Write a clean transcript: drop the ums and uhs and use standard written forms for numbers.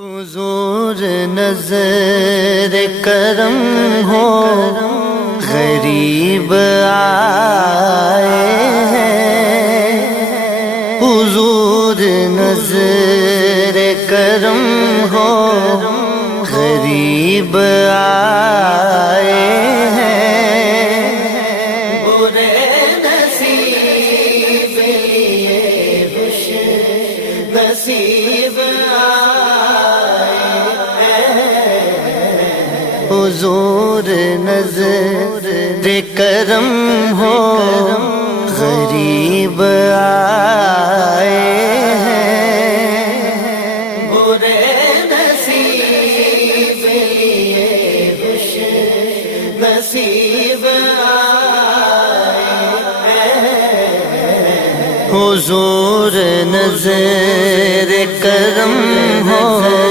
حضور نظر کرم ہو، غریب آئے ہیں۔ حضور نظر کرم ہو، غریب آئے ہیں۔ برے نصیب یہ خوش نصیب حضور نظر کرم ہو، غریب آئے ہیں۔ برے نصیب یہ خوش نصیب آئے ہیں۔ حضور نظر کرم ہو،